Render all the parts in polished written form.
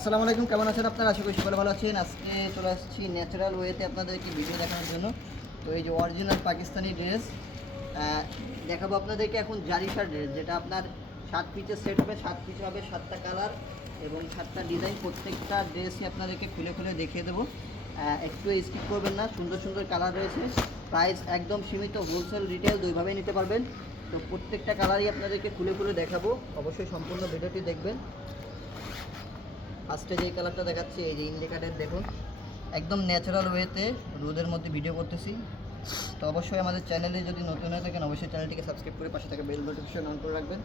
আসসালামু আলাইকুম, কেমন আছেন আপনারা? আশা করি সকলে ভালো আছেন। আজকে চলে আসছি ন্যাচারাল ওয়েতে আপনাদেরকে ভিডিও দেখানোর জন্য। তো এই যে অরিজিনাল পাকিস্তানি ড্রেস দেখাবো আপনাদেরকে এখন জারিশার ড্রেস, যেটা আপনার 7 পিসের সেট হবে। 7 পিস হবে, 7টা কালার এবং 7টা ডিজাইন। প্রত্যেকটা ড্রেসই আপনাদেরকে খুলে খুলে দেখিয়ে দেবো, একটু স্কিপ করবেন না। সুন্দর সুন্দর কালার রয়েছে, প্রাইস একদম সীমিত। হোলসেল রিটেল দুইভাবেই নিতে পারবেন। তো প্রত্যেকটা কালারই আপনাদেরকে খুলে খুলে দেখাবো, অবশ্যই সম্পূর্ণ ভিডিওটি দেখবেন। ফার্স্টে যে কালারটা দেখাচ্ছি, এই যে ইন্ডিকেটার দেখুন, একদম ন্যাচারাল ওয়েতে রোদের মধ্যে ভিডিও করতেছি। তো অবশ্যই আমাদের চ্যানেলে যদি নতুন হয়ে থাকেন, অবশ্যই চ্যানেলটিকে সাবস্ক্রাইব করে পাশে থাকা বেল নোটিফিকেশন অন করে রাখবেন।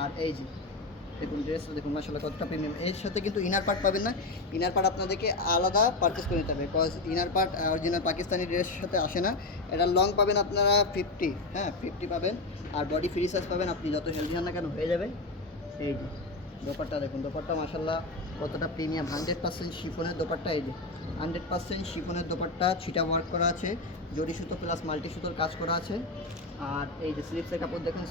আর এই যে দেখুন ড্রেসটা দেখুন, মাশাআল্লাহ কতটা প্রিমিয়াম। এর সাথে কিন্তু ইনার পার্ট পাবেন না, ইনার পার্ট আপনাদেরকে আলাদা পারচেস করে নিতে হবে, because inner part original Pakistani ড্রেসের সাথে আসে না। এটা লং পাবেন আপনারা 50, হ্যাঁ 50 পাবেন। আর বডি ফ্রি সাইজ পাবেন, আপনি যত হেলদি হন না কেন হয়ে যাবে। এই যে দোপাট্টা দেখুন, দোপাট্টা মাশাআল্লাহ কতটা প্রিমিয়াম। 100% শিফনের দোপাট্টা। এই যে 100% শিফনের দোপাট্টা, ছিটা ওয়ার্ক করা আছে, জরি সুতো প্লাস মাল্টি সুতোর কাজ করা আছে। আর এই যে স্লিপসের কাপড় দেখুন,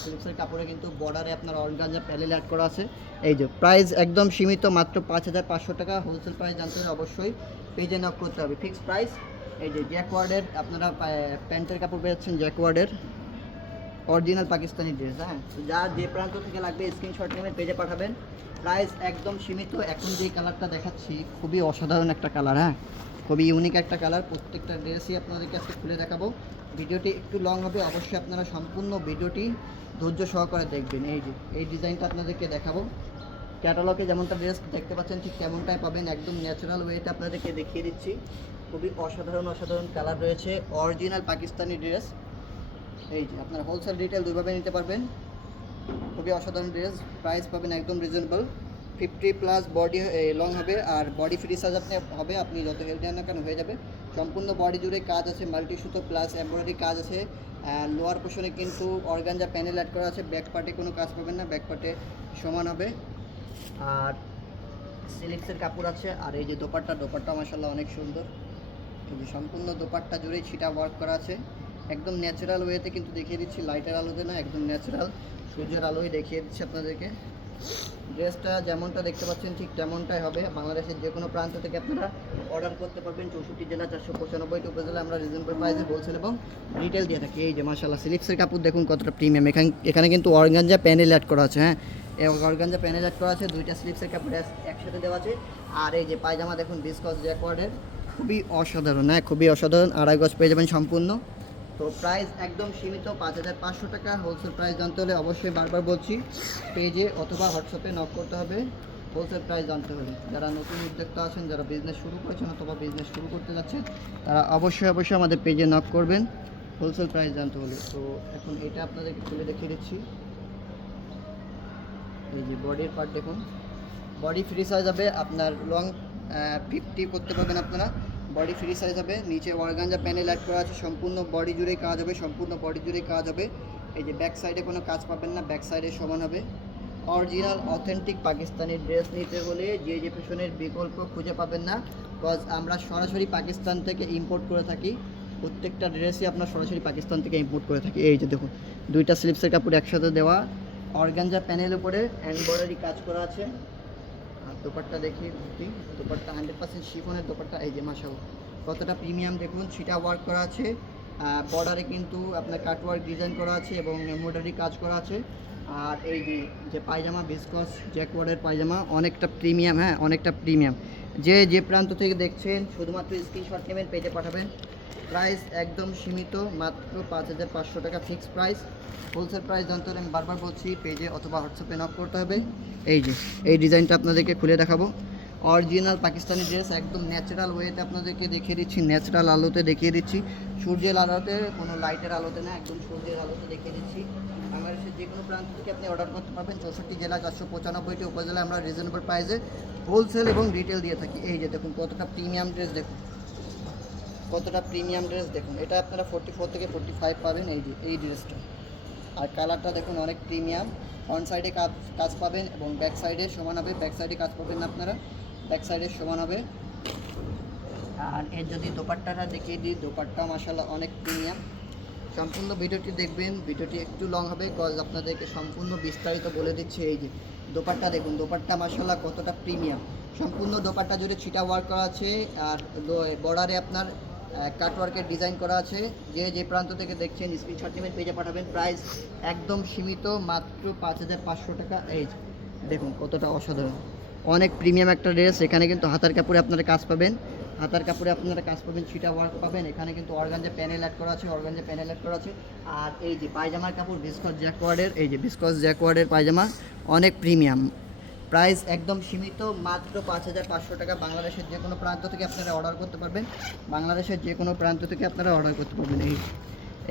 স্লিপসের কাপড়ে কিন্তু বর্ডারে আপনার অর্গানজা প্যানেল অ্যাড করা আছে। এই যে প্রাইস একদম সীমিত, মাত্র 5500 টাকা। হোলসেল প্রাইস জানতে হলে অবশ্যই পেজে নক করতে হবে, ফিক্সড প্রাইস। এই যে জ্যাকওয়ার্ডের আপনারা প্যান্টের কাপড় পেয়েছেন, জ্যাকওয়ার্ডের অরিজিনাল পাকিস্তানি ড্রেস। হ্যাঁ, যার যে প্রান্ত থেকে লাগবে স্ক্রিনশট নেবেন, পেজে পাঠাবেন। প্রাইস একদম সীমিত। এখন যে কালারটা দেখাচ্ছি খুবই অসাধারণ একটা কালার, হ্যাঁ খুবই ইউনিক একটা কালার। প্রত্যেকটা ড্রেসই আপনাদেরকে আজকে খুলে দেখাবো। ভিডিওটি একটু লং হবে, অবশ্যই আপনারা সম্পূর্ণ ভিডিওটি ধৈর্য সহকারে দেখবেন। এই যে এই ডিজাইনটা আপনাদেরকে দেখাবো, ক্যাটালগে যেমনটা ড্রেস দেখতে পাচ্ছেন ঠিক তেমনটাই পাবেন। একদম ন্যাচারাল ওয়েতে আপনাদেরকে দেখিয়ে দিচ্ছি। খুবই অসাধারণ অসাধারণ কালার রয়েছে, অরিজিনাল পাকিস্তানি ড্রেস। এই যে আপনারা হোলসেল রিটেল দুইভাবে নিতে পারবেন। খুবই অসাধারণ ড্রেস, প্রাইস পাবেন একদম রিজনেবল। 50+ বডি লং হবে, আর বডি ফ্রি সাইজ আপনি হবে, আপনি যত হেলদি না কেন হয়ে যাবে। সম্পূর্ণ বডি জুড়ে কাজ আছে, মাল্টি সুতো প্লাস এমব্রয়ডারি কাজ আছে। লোয়ার পোর্শনে কিন্তু অর্গানজা প্যানেল অ্যাড করা আছে। ব্যাক পার্টে কোনো কাজ পাবেন না, ব্যাক পার্টে সমান হবে। আর সিল্কের কাপড় আছে। আর এই যে দোপাট্টা মাশাআল্লাহ অনেক সুন্দর। এই যে সম্পূর্ণ দোপাট্টা জুড়ে ছিটা ওয়ার্ক করা আছে, একদম ন্যাচারাল ওয়েতে কিন্তু দেখিয়ে দিচ্ছি, লাইটের আলোতে না, একদম ন্যাচারাল সূর্যের আলোয় দেখিয়ে দিচ্ছি আপনাদেরকে। ড্রেসটা যেমনটা দেখতে পাচ্ছেন ঠিক তেমনটাই হবে। বাংলাদেশের যে কোনো প্রান্ত থেকে আপনারা অর্ডার করতে পারবেন। 64 জেলা 495টি উপজেলা আমরা রিজনেবল প্রাইসে হোলসেল এবং রিটেল দিয়ে থাকি। এই যে মাশাআল্লাহ সিল্কের কাপড় দেখুন কতটা প্রিমিয়াম। এখানে কিন্তু অর্গানজা প্যানেল অ্যাড করা আছে, হ্যাঁ অর্গানজা প্যানেল অ্যাড করা আছে। দুইটা স্লিপসের কাপড় একসাথে দেওয়া আছে। আর এই যে পায়জামা দেখুন, বিসকস জ্যাকওয়ার্ডের, খুবই অসাধারণ, হ্যাঁ খুবই অসাধারণ। 2.5 গজ পেয়ে যাবেন সম্পূর্ণ। তো প্রাইস একদম সীমিত, 5500 টাকা। হোলসেল প্রাইস জানতে হলে অবশ্যই বারবার বলছি পেজে অথবা হোয়াটসঅ্যাপে নক করতে হবে, হোলসেল প্রাইস জানতে হলে। যারা নতুন উদ্যোক্তা আছেন, যারা বিজনেস শুরু করেছেন অথবা বিজনেস শুরু করতে যাচ্ছেন, তারা অবশ্যই আমাদের পেজে নক করবেন হোলসেল প্রাইস জানতে হলে। তো এখন এটা আপনাদেরকে খুলে দেখিয়ে দিচ্ছি। এই যে বডির পার্ট দেখুন, বডি ফ্রি সাইজ হবে, আপনার লং 50 করতে পারবেন আপনারা। বডি ফ্রি সাইজ হবে, নিচে অর্গানজা প্যানেল অ্যাড করা আছে, সম্পূর্ণ বডি জুড়ে কাজ হবে, সম্পূর্ণ বডি জুড়ে কাজ হবে। এই যে ব্যাক সাইডে কোনো কাজ পাবেন না, ব্যাক সাইডে সমান হবে। অরিজিনাল অথেন্টিক পাকিস্তানি ড্রেস নিতে হলে যে ফ্যাশনের বিকল্প খুঁজে পাবেন না, বিকজ আমরা সরাসরি পাকিস্তান থেকে ইম্পোর্ট করে থাকি। প্রত্যেকটা ড্রেসই আপনার সরাসরি পাকিস্তান থেকে ইম্পোর্ট করে থাকি। এই যে দেখুন, দুইটা স্লিপসের কাপড় একসাথে দেওয়া, অর্গানজা প্যানেলের উপরে এমব্রয়ডারি কাজ করা আছে। আর দোপাট্টা দেখি, দোপাট্টা 100% শিফনের দোপাট্টা। এই যে মাশাআল্লাহ কতটা প্রিমিয়াম দেখুন, ছিটা ওয়ার্ক করা আছে। বর্ডারে কিন্তু আপনার কাট ওয়ার্ক ডিজাইন করা আছে এবং এমব্রয়ডারি কাজ করা আছে। আর এই যে পায়জামা, বিসকস জ্যাকওয়ার্ডের পায়জামা, অনেকটা প্রিমিয়াম, হ্যাঁ অনেকটা প্রিমিয়াম। যে প্রান্ত থেকে দেখছেন শুধুমাত্র স্ক্রিনশট নেবেন, পেজে পাঠাবেন। প্রাইস একদম সীমিত, মাত্র 5500 টাকা ফিক্সড প্রাইস। হোলসেল প্রাইস জানতে হলে আমি বারবার বলছি পেজে অথবা হোয়াটসঅ্যাপে নক করতে হবে। এই যে এই ডিজাইনটা আপনাদেরকে খুলে দেখাবো, অরিজিনাল পাকিস্তানি ড্রেস, একদম ন্যাচারাল ওয়েতে আপনাদেরকে দেখিয়ে দিচ্ছি, ন্যাচারাল আলোতে দেখিয়ে দিচ্ছি, সূর্যের আলোতে, কোনো লাইটের আলোতে না, একদম সূর্যের আলোতে দেখিয়ে দিচ্ছি। বাংলাদেশের যে কোনো প্রান্ত থেকে আপনি অর্ডার করতে পারবেন। 64 জেলা 495টি উপজেলায় আমরা রিজনেবল প্রাইসে হোলসেল এবং রিটেল দিয়ে থাকি। এই যে দেখুন কতটা প্রিমিয়াম ড্রেস, দেখুন কতটা প্রিমিয়াম ড্রেস দেখুন। এটা আপনারা 44 থেকে 45 পাবেন। এই যে এই ড্রেসটা, আর কালারটা দেখুন অনেক প্রিমিয়াম। ফ্রন্ট সাইডে কাজ পাবেন এবং ব্যাক সাইডে সমান হবে। ব্যাক সাইডে কাজ পাবেন না আপনারা, ব্যাক সাইডে সমান হবে। আর এর যদি দোপাট্টাটা দেখিয়ে দিই, দোপাট্টা মাশাআল্লাহ অনেক প্রিমিয়াম। সম্পূর্ণ ভিডিওটি দেখবেন, ভিডিওটি একটু লং হবে, কজ আপনাদেরকে সম্পূর্ণ বিস্তারিত বলে দিচ্ছি। এই যে দোপাট্টা দেখুন, দোপাট্টা মাশাআল্লাহ কতটা প্রিমিয়াম, সম্পূর্ণ দোপাট্টা জুড়ে ছিটা ওয়ার্ক করা আছে, আর বর্ডারে আপনার কাটওয়ার্কের ডিজাইন করা আছে। যে প্রান্ত থেকে দেখছেন স্ক্রিনশট নেবেন, পেজে পাঠাবেন। প্রাইস একদম সীমিত, মাত্র 5500 টাকা। এই যে দেখুন কতটা অসাধারণ, অনেক প্রিমিয়াম একটা ড্রেস। এখানে কিন্তু হাতার কাপড়ে আপনারা কাজ পাবেন, হাতার কাপড়ে আপনারা কাজ পাবেন, ছিটা ওয়ার্ক পাবেন। এখানে কিন্তু অর্গানজা প্যানেল অ্যাড করা আছে, অর্গানজা প্যানেল অ্যাড করা আছে। আর এই যে পায়জামার কাপড় বিসকস জ্যাকওয়ার্ডের, এই যে বিসকস জ্যাকওয়ার্ডের পায়জামা, অনেক প্রিমিয়াম। প্রাইস একদম সীমিত, মাত্র 5500 টাকা। বাংলাদেশের যে কোনো প্রান্ত থেকে আপনারা অর্ডার করতে পারবেন, বাংলাদেশের যে কোনো প্রান্ত থেকে আপনারা অর্ডার করতে পারবেন।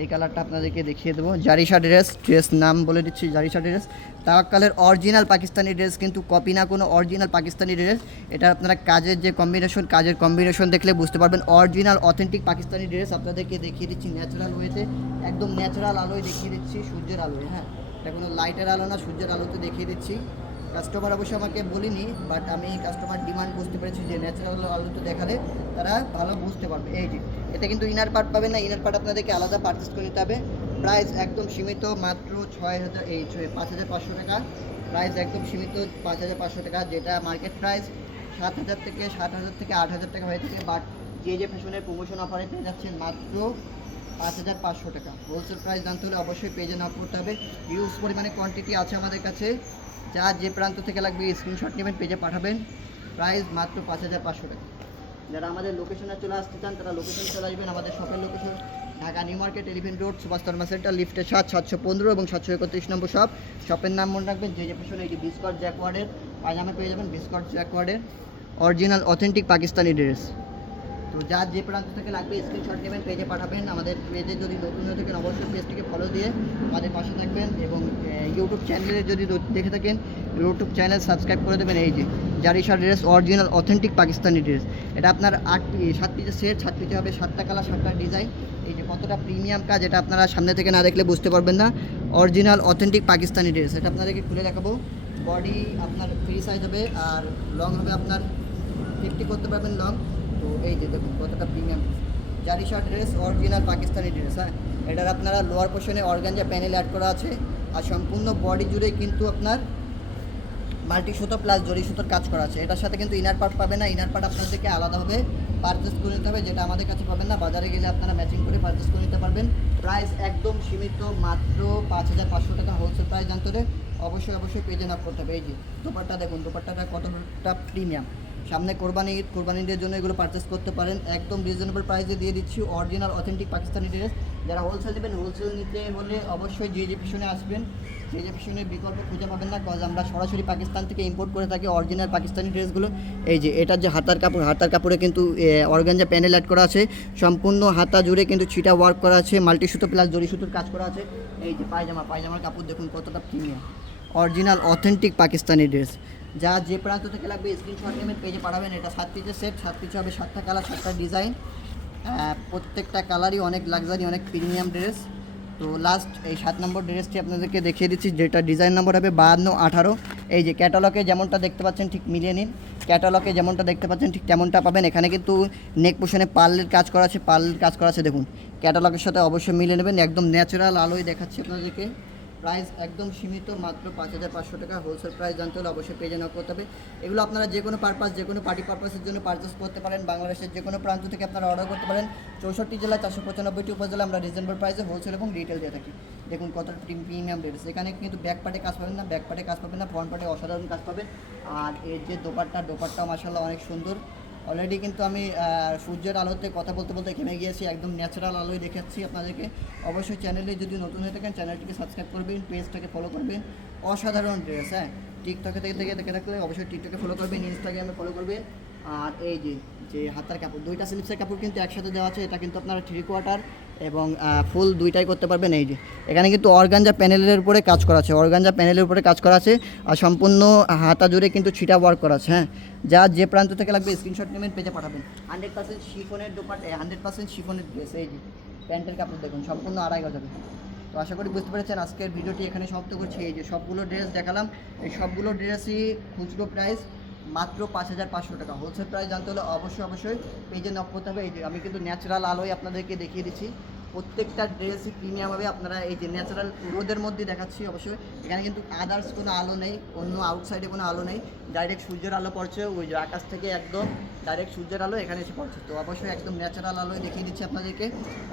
এই কালারটা আপনাদেরকে দেখিয়ে দেবো, জারিশা ড্রেস নাম বলে দিচ্ছি, জারিশা ড্রেস। তাওয়াক্কালের অরিজিনাল পাকিস্তানি ড্রেস, কিন্তু কপি না, কোনো অরিজিনাল পাকিস্তানি ড্রেস। এটা আপনারা কাজের যে কম্বিনেশন, কাজের কম্বিনেশন দেখলে বুঝতে পারবেন অরিজিনাল অথেন্টিক পাকিস্তানি ড্রেস। আপনাদেরকে দেখিয়ে দিচ্ছি ন্যাচারাল ওয়েতে, একদম ন্যাচারাল আলোয় দেখিয়ে দিচ্ছি, সূর্যের আলোয়। হ্যাঁ, এটা কোনো লাইটের আলো না, সূর্যের আলোতে দেখিয়ে দিচ্ছি। কাস্টমার অবশ্যই আমাকে বলিনি, বাট আমি কাস্টমার ডিমান্ড বুঝতে পেরেছি যে ন্যাচারাল আলোতে দেখালে তারা ভালো বুঝতে পারবে। এই যে এটা কিন্তু ইনার পার্ট পাবেন না, ইনার পার্ট আপনাদেরকে আলাদা পারচেস করে নিতে হবে। প্রাইস একদম সীমিত, মাত্র 5500 টাকা। প্রাইস একদম সীমিত 5500 টাকা, যেটা মার্কেট প্রাইস 7000 থেকে 8000 টাকা হয়ে থাকে। বাট যে ফ্যাশনের প্রমোশন অফারে পেয়ে যাচ্ছেন মাত্র 5500 টাকা। হোলসেল প্রাইস জানতে হলে অবশ্যই পেজে নক করতে হবে। হিউজ পরিমাণে কোয়ান্টিটি আছে আমাদের কাছে, যা যে প্রান্ত থেকে লাগবে স্ক্রিনশট নেবেন, পেজে পাঠাবেন। প্রাইস মাত্র 5500 টাকা। যারা আমাদের লোকেশনে চলে আসতে চান তারা লোকেশন চলে আসবেন। আমাদের শপের location Dhaka New Market, elephant road, Subhash pharma centre, লিফটে 715 এবং 731 নম্বর শপ। শপের নাম মনে রাখবেন, যে পেছনে এই যে বিসকট জ্যাকওয়ার্ডের পায়জামা পেয়ে যাবেন, বিসকট জ্যাকওয়ার্ডের অরিজিনাল অথেন্টিক পাকিস্তানি ড্রেস। তো যার যে প্রান্ত থেকে লাগবে স্ক্রিনশট নেবেন, পেজে পাঠাবেন। আমাদের পেজে যদি নতুন হয়ে থাকেন অবশ্যই পেজটিকে ফলো দিয়ে আমাদের পাশে থাকবেন, এবং ইউটিউব চ্যানেলে যদি দেখে থাকেন ইউটিউব চ্যানেল সাবস্ক্রাইব করে দেবেন। এই যে Zarisha dress original authentic Pakistani dress, এটা আপনার 7 পিসের সেট, 7 পিসে হবে 7টা কালার, 7টা ডিজাইন। এই যে কতটা প্রিমিয়াম কাজ, এটা আপনারা সামনে থেকে না দেখলে বুঝতে পারবেন না। অরিজিনাল অথেন্টিক পাকিস্তানি ড্রেস, এটা আপনাদেরকে খুলে দেখাবো। বডি আপনার ফ্রি সাইজ হবে, আর লং হবে আপনার 50 করতে পারবেন লং। তো এই যে দেখুন কতটা premium Zarisha dress original Pakistani dress. হ্যাঁ, এটার আপনারা লোয়ার পোর্শনে অর্গানজা প্যানেল অ্যাড করা আছে, আর সম্পূর্ণ বডি জুড়ে কিন্তু আপনার মাল্টি সুতো প্লাস জরি সুতোর কাজ করা আছে। এটার সাথে কিন্তু ইনার পার্ট পাবে না, ইনার পার্ট আপনাদেরকে আলাদাভাবে পারচেস করে নিতে হবে, যেটা আমাদের কাছে পাবেন না। বাজারে গেলে আপনারা ম্যাচিং করে পারচেস করে নিতে পারবেন। প্রাইস একদম সীমিত, মাত্র 5500 টাকা। হোলসেল প্রাইস জানতে হলে অবশ্যই পেজে নক করতে হবে। এই যে দোপাট্টা দেখুন, দোপাট্টাটা কতটা প্রিমিয়াম। সামনে কোরবানি ঈদের জন্য এগুলো পারচেস করতে পারেন, একদম রিজনেবল প্রাইসে দিয়ে দিচ্ছি অরিজিনাল অথেন্টিক পাকিস্তানি ড্রেস। যারা হোলসেল নেবেন, হোলসেল নিতে হলে অবশ্যই যে পিছনে আসবেন, যে পিছনে বিকল্প খুঁজে পাবেন না, কজ আমরা সরাসরি পাকিস্তান থেকে ইম্পোর্ট করে থাকি অরিজিনাল পাকিস্তানি ড্রেসগুলো। এই যে এটার যে হাতার কাপড়ে কিন্তু অর্গানজা প্যানেল অ্যাড করা আছে, সম্পূর্ণ হাতা জুড়ে কিন্তু ছিটা ওয়ার্ক করা আছে, মাল্টি সুতো প্লাস জরি সুতোর কাজ করা আছে। এই যে পায়জামার কাপড় দেখুন কতটা premium, original authentic Pakistani dress. যা যে প্রান্ত থেকে লাগবে স্ক্রিনশট নেবেন, পেজে পাঠাবেন। এটা 7 পিসের সেট, 7 পিসে হবে 7টা কালার, 7টা ডিজাইন। প্রত্যেকটা কালারই অনেক লাক্সারি, অনেক প্রিমিয়াম ড্রেস। তো লাস্ট এই 7 নম্বর ড্রেসটি আপনাদেরকে দেখিয়ে দিচ্ছি, যেটা ডিজাইন নম্বর হবে 52-18। এই যে ক্যাটালগে যেমনটা দেখতে পাচ্ছেন ঠিক মিলিয়ে নিন, ক্যাটালগে যেমনটা দেখতে পাচ্ছেন ঠিক তেমনটা পাবেন। এখানে কিন্তু নেক পোশনে পার্লের কাজ করা আছে, দেখুন ক্যাটালগের সাথে অবশ্যই মিলিয়ে নেবেন। একদম ন্যাচারাল আলোয় দেখাচ্ছি আপনাদেরকে। প্রাইস একদম সীমিত, মাত্র 5500 টাকা। হোলসেল প্রাইস জানতে হলে অবশ্যই পেজে নক করতে হবে। এগুলো আপনারা যে কোনো পারপাস, যে কোনো পার্টি পারপাসের জন্য পারচেস করতে পারেন। বাংলাদেশের যে কোনো প্রান্ত থেকে আপনারা অর্ডার করতে পারেন। 64 জেলা 495টি উপজেলা আমরা রিজনেবল প্রাইসে হোলসেল এবং রিটেল দিয়ে থাকি। দেখুন কত প্রিমিয়াম ড্রেস। এখানে কিন্তু ব্যাক পার্টে কাজ পাবেন না, ফ্রন্ট পার্টে অসাধারণ কাজ পাবেন। আর এর যে দোপাট্টা মাশাআল্লাহ অনেক সুন্দর। অলরেডি কিন্তু আমি সূর্যের আলোতে কথা বলতে ঘেমে গিয়েছি, একদম ন্যাচারাল আলোয় দেখাচ্ছি আপনাদেরকে। অবশ্যই চ্যানেলে যদি নতুন হয়ে থাকেন চ্যানেলটিকে সাবস্ক্রাইব করবেন, পেজটাকে ফলো করবেন। অসাধারণ ড্রেস। হ্যাঁ, টিকটকে থেকে দেখে থাকলে অবশ্যই টিকটকে ফলো করবেন, ইনস্টাগ্রামে ফলো করবেন। আর এই যে হাতার কাপড়, 2টা স্লিপসের কাপড় কিন্তু একসাথে দেওয়া আছে। এটা কিন্তু আপনারা 3/4 এবং ফুল দুইটাই করতে পারবেন। এই যে এখানে কিন্তু অর্গানজা প্যানেলের উপরে কাজ করা আছে, আর সম্পূর্ণ হাতা জুড়ে কিন্তু ছিটা ওয়ার্ক করা আছে। হ্যাঁ, যা যে প্রান্ত থেকে লাগবে স্ক্রিনশট নেবেন, পেজে পাঠাবেন। 100% শিফনের দোপাট্টা, 100% শিফনের ড্রেস। এই যে প্যান্টের কাপড় দেখুন, সম্পূর্ণ 2.5 গজ হবে। তো আশা করি বুঝতে পেরেছেন। আজকের ভিডিওটি এখানে সমাপ্ত করছি। এই যে সবগুলো ড্রেস দেখালাম, এই সবগুলো ড্রেসই খুচরো প্রাইস মাত্র 5500 টাকা। হোলসেল প্রাইস জানতে হলে অবশ্যই পেজে নক করতে হবে। এই যে আমি কিন্তু ন্যাচারাল আলোয় আপনাদেরকে দেখিয়ে দিচ্ছি, প্রত্যেকটা ড্রেসই প্রিমিয়াম হবে। আপনারা এই যে ন্যাচারাল রোদের মধ্যে দেখাচ্ছি অবশ্যই, এখানে কিন্তু আদার্স কোনো আলো নেই, অন্য আউটসাইডে কোনো আলো নেই, ডাইরেক্ট সূর্যের আলো পড়ছে, ওই যে আকাশ থেকে একদম ডাইরেক্ট সূর্যের আলো এখানে এসে পড়ছে। তো অবশ্যই একদম ন্যাচারাল আলোয় দেখিয়ে দিচ্ছি আপনাদেরকে।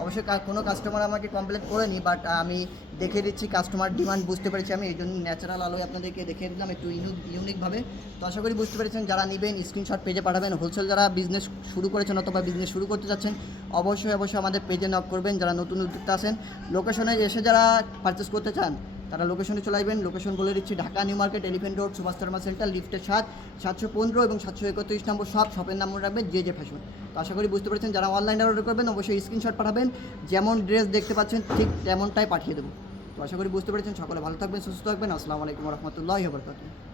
অবশ্যই কোনো কাস্টমার আমাকে কমপ্লেন করেনি, বাট আমি দেখিয়ে দিচ্ছি, কাস্টমার ডিমান্ড বুঝতে পেরেছি আমি, এই জন্য ন্যাচারাল আলোয় আপনাদেরকে দেখিয়ে দিলাম একটু ইউনিকভাবে। তো আশা করি বুঝতে পেরেছেন, যারা নেবেন স্ক্রিনশট পেজে পাঠাবেন। হোলসেল যারা বিজনেস শুরু করেছেন অথবা বিজনেস শুরু করতে যাচ্ছেন অবশ্যই আমাদের পেজে নক করবেন। যারা নতুন উদ্যোক্তা আছেন, লোকেশনে এসে যারা পারচেস করতে চান তারা লোকেশনে চলে আসবেন। লোকেশন বলে দিচ্ছি, Dhaka New Market, Elephant Road, Subhash Sharma Centre, লিফটের 715 এবং 731 নম্বর শপের নাম মনে রাখবেন জে ফ্যাশন। তো আশা করি বুঝতে পেরেছেন, যারা অনলাইনে অর্ডার করবেন অবশ্যই স্ক্রিনশট পাঠাবেন, যেমন ড্রেস দেখতে পাচ্ছেন ঠিক তেমনটাই পাঠিয়ে দেবো। তো আশা করি বুঝতে পেরেছেন, সকলে ভালো থাকবেন, সুস্থ থাকবেন। আসসালামু আলাইকুম রহমতুল্লাহি ওয়া বারাকাতুহু।